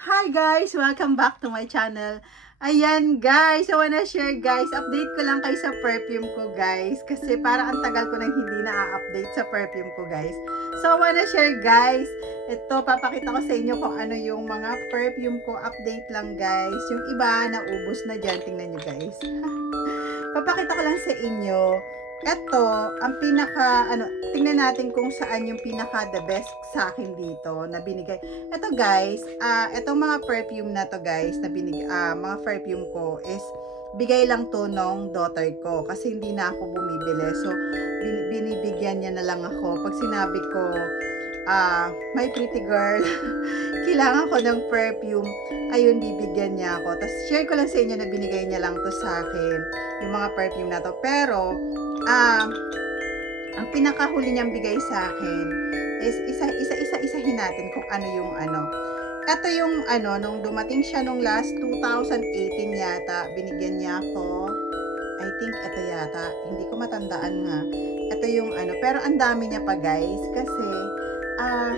Hi guys! Welcome back to my channel. Ayan guys, I wanna share guys, update ko lang kayo sa perfume ko guys. Kasi parang ang tagal ko nang hindi na-update sa perfume ko guys. So I wanna share guys, ito papakita ko sa inyo kung ano yung mga perfume ko. Update lang guys. Yung iba naubos na dyan, tingnan nyo guys. Papakita ko lang sa inyo. Ito, ang pinaka, tingnan natin kung saan yung pinaka the best sa akin dito na binigay. Ito guys, itong mga perfume na to guys, na mga perfume ko is, bigay lang to nung daughter ko kasi hindi na ako bumibili. So, binibigyan niya na lang ako. Pag sinabi ko, my pretty girl, kailangan ko ng perfume, ayun, bibigyan niya ako. Tapos, share ko lang sa inyo na binigay niya lang to sa akin, yung mga perfume na to. Pero, ang pinakahuli niyang bigay sa akin is isa-isahin natin kung ano yung ano. Ito yung nung dumating siya nung last 2018 yata, binigyan niya ako. I think ito yata, hindi ko matandaan nga. Ito yung pero ang dami niya pa guys kasi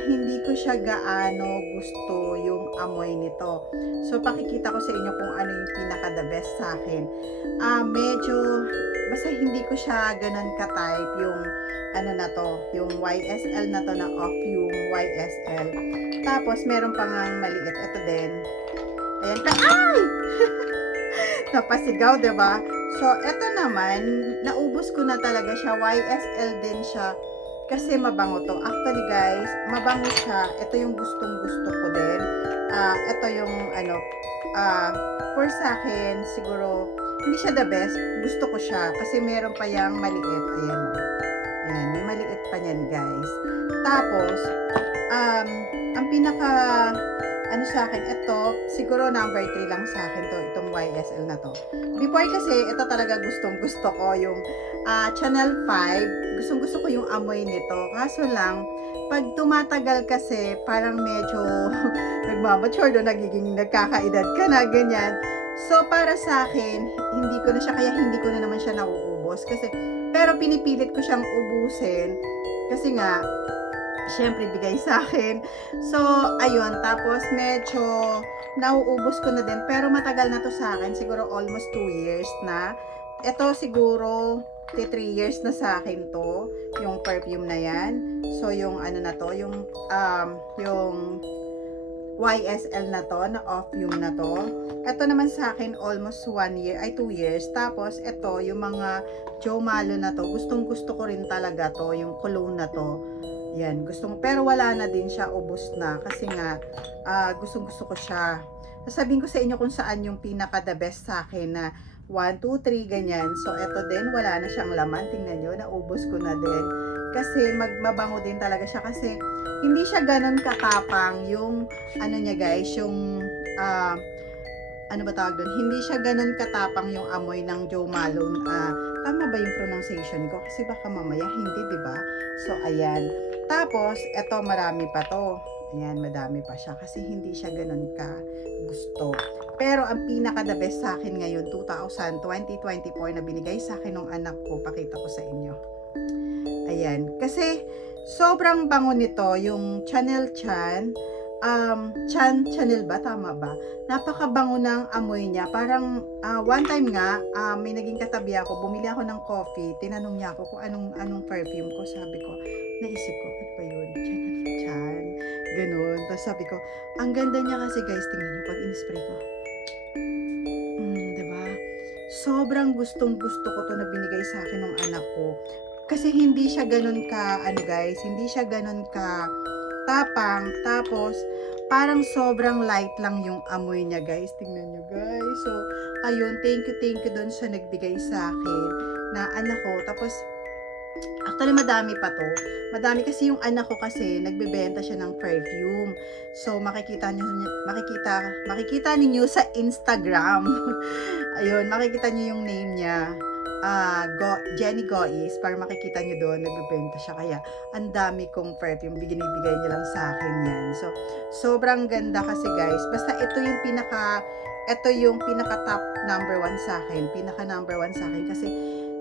hindi ko siya gaano gusto yung amoy nito. So pakikita ko sa inyo kung ano yung pinaka the best sa akin. Medyo basta hindi ko siya ganun ka-type yung na to, yung YSL na to na Off-Fume YSL. Tapos meron pa ngang maliit, ito din. Ayan pa, ay! Napasigaw, 'di ba? So, ito naman, naubos ko na talaga siya. YSL din siya. Kasi mabango to. Actually, guys, mabango siya. Ito yung gustong-gusto ko din. Ito yung, for sa akin, siguro, hindi siya the best. Gusto ko siya. Kasi meron pa yung maliit. Ayan, o. Ayan, may maliit pa niyan, guys. Tapos, ang pinaka sa akin, ito, siguro number 3 lang sa akin to, itong YSL na to. Before kasi, ito talaga gustong gusto ko, yung Channel 5, gustong gusto ko yung amoy nito. Kaso lang, pag tumatagal kasi, parang medyo nagmamature do, nagkakaedad ka na, ganyan. So, para sa akin, hindi ko na siya, kaya hindi ko na naman siya nauubos. Kasi, pero pinipilit ko siyang ubusin, kasi nga, syempre bigay sa akin. So, ayun. Tapos, medyo nauubos ko na din. Pero matagal na to sa akin. Siguro almost 2 years na. Ito siguro 3 years na sa akin to. Yung perfume na yan. So, yung na to. Yung YSL na to. Na Off-Fume na to. Ito naman sa akin almost 1 year. Ay, 2 years. Tapos, ito yung mga Jo Malone na to. Gustong gusto ko rin talaga to. Yung cologne na to. Yan, pero wala na din siya, ubos na. Kasi nga, gusto ko siya. Sasabihin ko sa inyo kung saan yung pinaka the best sa akin na 1, 2, 3, ganyan. So, eto din, wala na siyang laman. Tingnan nyo, naubos ko na din. Kasi, mabango din talaga siya. Kasi, hindi siya ganun katapang yung, niya guys, yung, ano ba tawag doon? Hindi siya ganun katapang yung amoy ng Jo Malone. Tama ba yung pronunciation ko? Kasi baka mamaya hindi, di ba? So, ayan. Tapos, eto marami pa to. Ayan, madami pa siya. Kasi hindi siya ganun ka gusto. Pero, ang pinaka the best sa akin ngayon, 2024 na binigay sa akin ng anak ko, pakita ko sa inyo. Ayan. Kasi, sobrang bango nito, yung Chanel Chan. Chanel ba? Tama ba? Napakabango ng amoy niya. Parang, one time nga, may naging katabi ako, bumili ako ng coffee, tinanong niya ako kung anong perfume ko. Sabi ko, naisip ko, ano ba yun? Chanel Chan. Ganun. Tapos sabi ko, ang ganda niya kasi guys, tingnan niyo, pag in-spray ko. Diba? Sobrang gustong gusto ko to na binigay sa akin ng anak ko. Kasi hindi siya ganun ka, guys, hindi siya ganun ka tapang. Tapos, parang sobrang light lang yung amoy niya, guys. Tingnan nyo, guys. So, ayun, thank you doon sa nagbigay sa akin na anak ko. Tapos, actually, madami pa to. Madami kasi yung anak ko kasi, nagbebenta siya ng perfume. So, makikita ninyo sa Instagram. Ayun, makikita niyo yung name niya. Jenny Gois, para makikita nyo doon, nagbebenta siya. Kaya, ang dami kong perfume, binibigay niya lang sa akin yan. So, sobrang ganda kasi guys. Basta ito yung pinaka top number 1 sa akin. Pinaka number 1 sa akin. Kasi,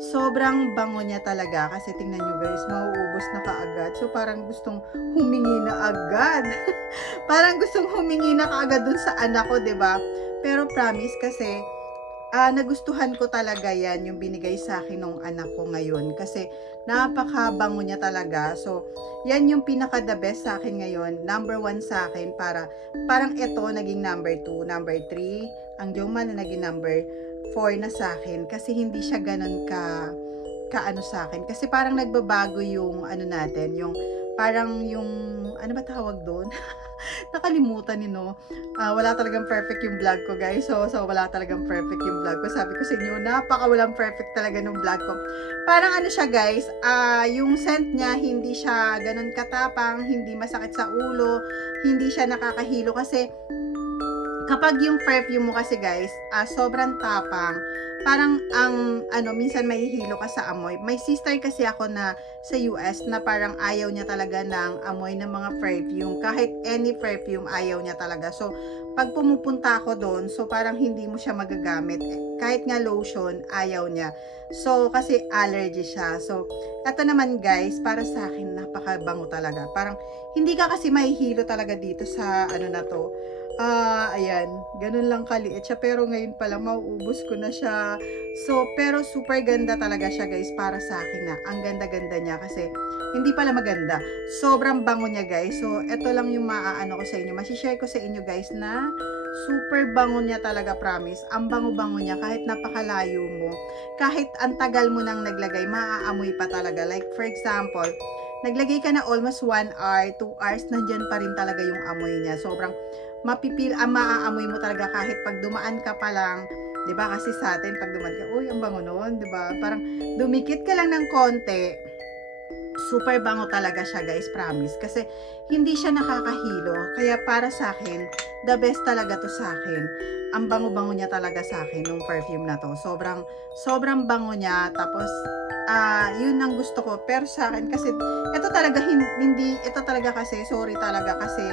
sobrang bango niya talaga kasi tingnan nyo guys, mauubos na kaagad. So parang gustong humingi na agad. Parang gustong humingi na kaagad dun sa anak ko, 'di ba? Pero promise kasi nagustuhan ko talaga yan, yung binigay sa akin ng anak ko ngayon. Kasi napakabango niya talaga. So, yan yung pinaka the best sa akin ngayon. Number 1 sa akin para, parang ito naging number 2, number 3. Ang Joma na naging number 4 na sa akin. Kasi hindi siya ganun kaano sa akin. Kasi parang nagbabago yung ano natin, yung parang yung, ano ba tawag doon? Nakalimutan ni no. Wala talagang perfect yung vlog ko guys. So wala talagang perfect yung vlog ko. Sabi ko sa inyo, napaka walang perfect talaga ng vlog ko. Parang ano siya guys, yung scent niya hindi siya ganun katapang, hindi masakit sa ulo, hindi siya nakakahilo kasi kapag yung perfume mo kasi guys, sobrang tapang, parang ang ano, minsan mahihilo ka sa amoy. May sister kasi ako na sa US na parang ayaw niya talaga ng amoy ng mga perfume. Kahit any perfume, ayaw niya talaga. So, pag pumupunta ako doon, so parang hindi mo siya magagamit. Kahit nga lotion, ayaw niya. So, kasi allergy siya. So, eto naman guys, para sa akin, napakabango talaga. Parang, hindi ka kasi mahihilo talaga dito sa ano na to. Ayan, ganun lang kaliit siya, pero ngayon pa lang mauubos ko na siya. So, pero super ganda talaga siya guys para sa akin na. Ang ganda-ganda niya kasi hindi pala maganda. Sobrang bango niya guys. So, eto lang yung maaano ko sa inyo. Masishare ko sa inyo guys na super bango niya talaga, promise. Ang bango-bango niya kahit napakalayo mo. Kahit ang tagal mo nang naglagay, maaamoy pa talaga. Like for example, naglagay ka na almost 1 hour, 2 hours, nandyan pa rin talaga yung amoy niya. Sobrang maaamoy mo talaga kahit pag dumaan ka pa lang, 'di ba? Kasi sa atin pag dumaan ka, uy, ang bango noon, 'di ba? Parang dumikit ka lang ng konti, super bango talaga siya guys, promise. Kasi hindi siya nakakahilo. Kaya para sa akin, the best talaga to sa akin. Ang bango-bango niya talaga sa akin nung perfume na to. Sobrang bango niya. Tapos yun ang gusto ko. Pero sa akin kasi ito talaga hindi ito talaga kasi sorry talaga kasi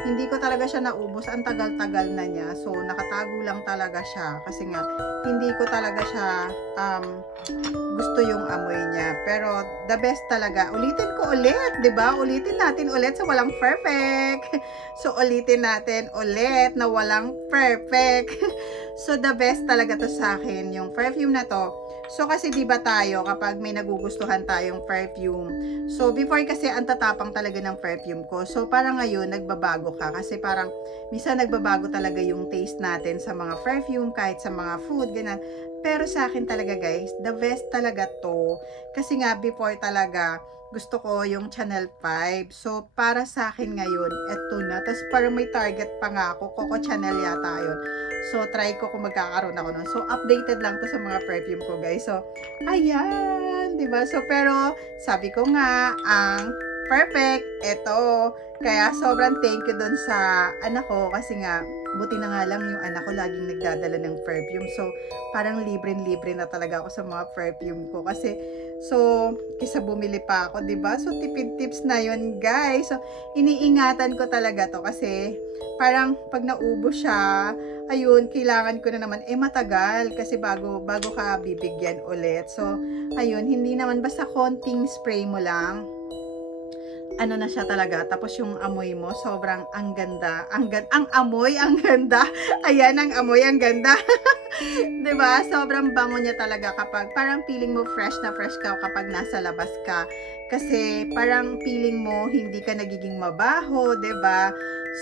hindi ko talaga siya naubos. Ang tagal-tagal na niya. So nakatago lang talaga siya kasi nga hindi ko talaga siya gusto yung amoy niya. Pero the best talaga. Ulitin ko ulit, 'di ba? Ulitin natin ulit sa walang perfect. So ulitin natin ulit na walang perfect. So the best talaga to sa akin yung perfume na to. So kasi 'di ba tayo kapag may nagugustuhan tayong perfume. So before kasi ang tatapang talaga ng perfume ko. So parang ngayon nagbabago ka kasi parang minsan nagbabago talaga yung taste natin sa mga perfume kahit sa mga food ganyan. Pero sa akin talaga guys, the best talaga to. Kasi nga before talaga gusto ko yung Channel 5. So para sa akin ngayon, eto na. Tapos parang may target pa nga ako, Coco Chanel yata yun. So, try ko kung magkakaroon ako nun. So, updated lang to sa mga perfume ko, guys. So, ayan, diba? So, pero, sabi ko nga, ang perfect, eto. Kaya, sobrang thank you dun sa anak ko. Kasi nga, buti na nga lang yung anak ko laging nagdadala ng perfume. So, parang libre-libre na talaga ako sa mga perfume ko. Kasi, so, kisa bumili pa ako, diba? So, tipid tips na yun, guys. So, iniingatan ko talaga to kasi, parang pag naubos siya, ayun, kailangan ko na naman, matagal kasi bago ka bibigyan ulit. So, ayun, hindi naman basta konting spray mo lang, ano na siya talaga. Tapos yung amoy mo, sobrang ang ganda. Ang amoy, ang ganda. Ayan, ang amoy, ang ganda. 'Di ba? Sobrang bango niya talaga kapag parang feeling mo fresh na fresh ka kapag nasa labas ka. Kasi parang feeling mo hindi ka nagiging mabaho, 'di ba?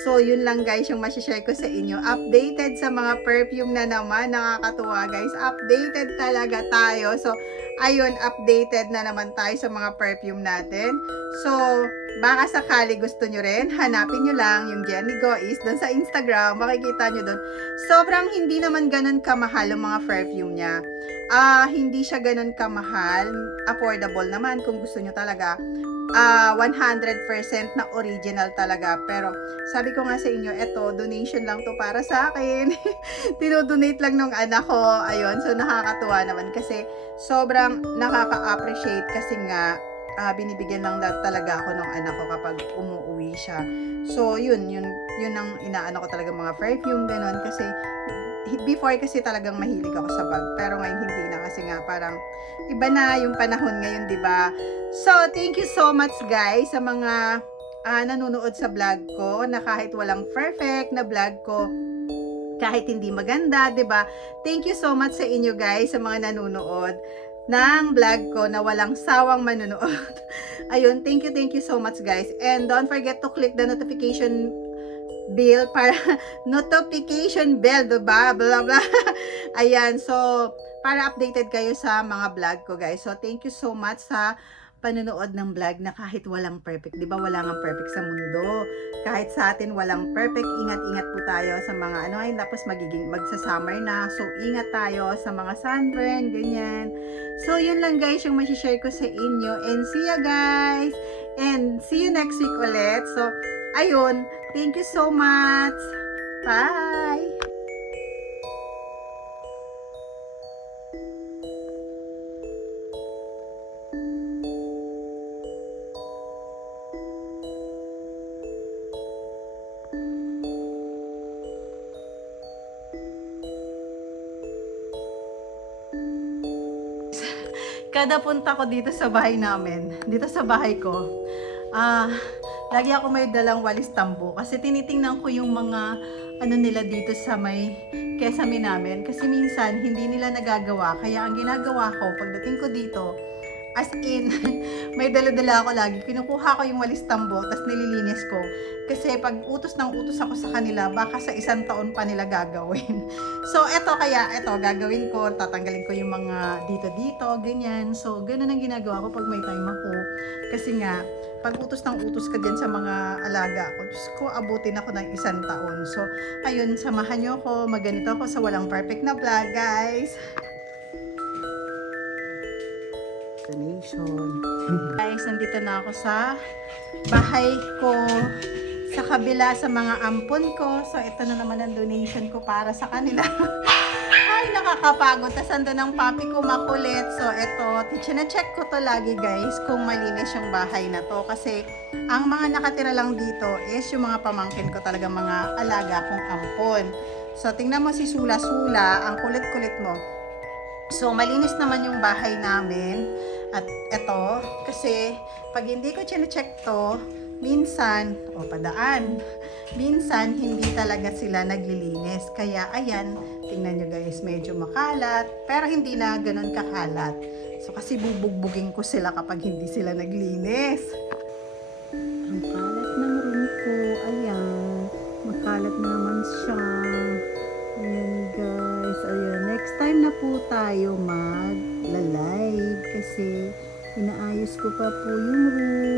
So, yun lang guys yung masishare ko sa inyo. Updated sa mga perfume na naman. Nakakatuwa guys. Updated talaga tayo. So, ayun, updated na naman tayo sa mga perfume natin. So, baka sakali gusto nyo rin, hanapin nyo lang yung Jenny Gois doon sa Instagram. Makikita nyo doon. Sobrang hindi naman ganun kamahal ang mga perfume niya. Hindi siya ganun kamahal. Affordable naman kung gusto nyo talaga. 100% na original talaga. Pero sabi ko nga sa inyo, eto, donation lang to para sa akin. Dinodonate lang nung anak ko. Ayun, so nakakatuwa naman kasi sobrang nakaka-appreciate kasi nga binibigyan lang talaga ako ng anak ko kapag umuwi siya. So, yun ang inaano ko talaga mga perfume, ganun. Kasi before kasi talagang mahilig ako sa bag, pero ngayon hindi na kasi nga parang iba na yung panahon ngayon, 'di ba? So, thank you so much guys sa mga nanonood sa vlog ko, na kahit walang perfect na vlog ko, kahit hindi maganda, 'di ba? Thank you so much sa inyo guys, sa mga nanonood ng vlog ko na walang sawang manonood. Ayun, thank you so much guys. And don't forget to click the notification bell para notification bell, diba? Blah blah. Ayan, so para updated kayo sa mga vlog ko guys. So thank you so much sa panonood ng vlog na kahit walang perfect, 'di ba? Wala nang perfect sa mundo. Kahit sa atin walang perfect, ingat-ingat po tayo sa mga ano, ay tapos magsa-summer na. So ingat tayo sa mga sunburn, ganyan. So yun lang guys yung ma-share ko sa inyo, and see ya guys. And see you next week ulit. So ayun, thank you so much. Bye. Kada punta ko dito sa bahay namin, dito sa bahay ko, lagi ako may dalang walis tambo kasi tinitingnan ko yung mga ano nila dito sa may kesame namin, kasi minsan hindi nila nagagawa, kaya ang ginagawa ko pagdating ko dito, as in, may dala-dala ako lagi. Kinukuha ko yung walis tambo, tapos nililinis ko. Kasi pag utos ng utos ako sa kanila, baka sa 1 taon pa nila gagawin. So, eto gagawin ko. Tatanggalin ko yung mga dito-dito, ganyan. So, ganun ang ginagawa ko pag may time ako. Kasi nga, pag utos ng utos ka dyan sa mga alaga ko, Diyos ko, abutin ako ng 1 taon. So, ayun, samahan nyo ako. Maganito ako sa walang perfect na vlog, guys. Donation. Guys, nandito na ako sa bahay ko, sa kabila sa mga ampon ko. So, ito na naman ang donation ko para sa kanila. Ay, nakakapagod. Tas ando ng papi ko makulit. So, ito, check ko to lagi guys kung malinis yung bahay na to. Kasi, ang mga nakatira lang dito is yung mga pamangkin ko, talaga mga alaga kong ampon. So, tingnan mo si Sula-Sula, ang kulit-kulit mo. So, malinis naman yung bahay namin. At eto, kasi pag hindi ko check to, minsan, padaan, minsan hindi talaga sila naglilinis. Kaya, ayan, tingnan nyo guys, medyo makalat, pero hindi na ganun kakalat. So, kasi bubugbugin ko sila kapag hindi sila naglinis. Ang kalat ng room ko, ayan, makalat na naman siya. Ayan guys, ayan, next time na po tayo mag-live kasi inaayos ko pa po yung room.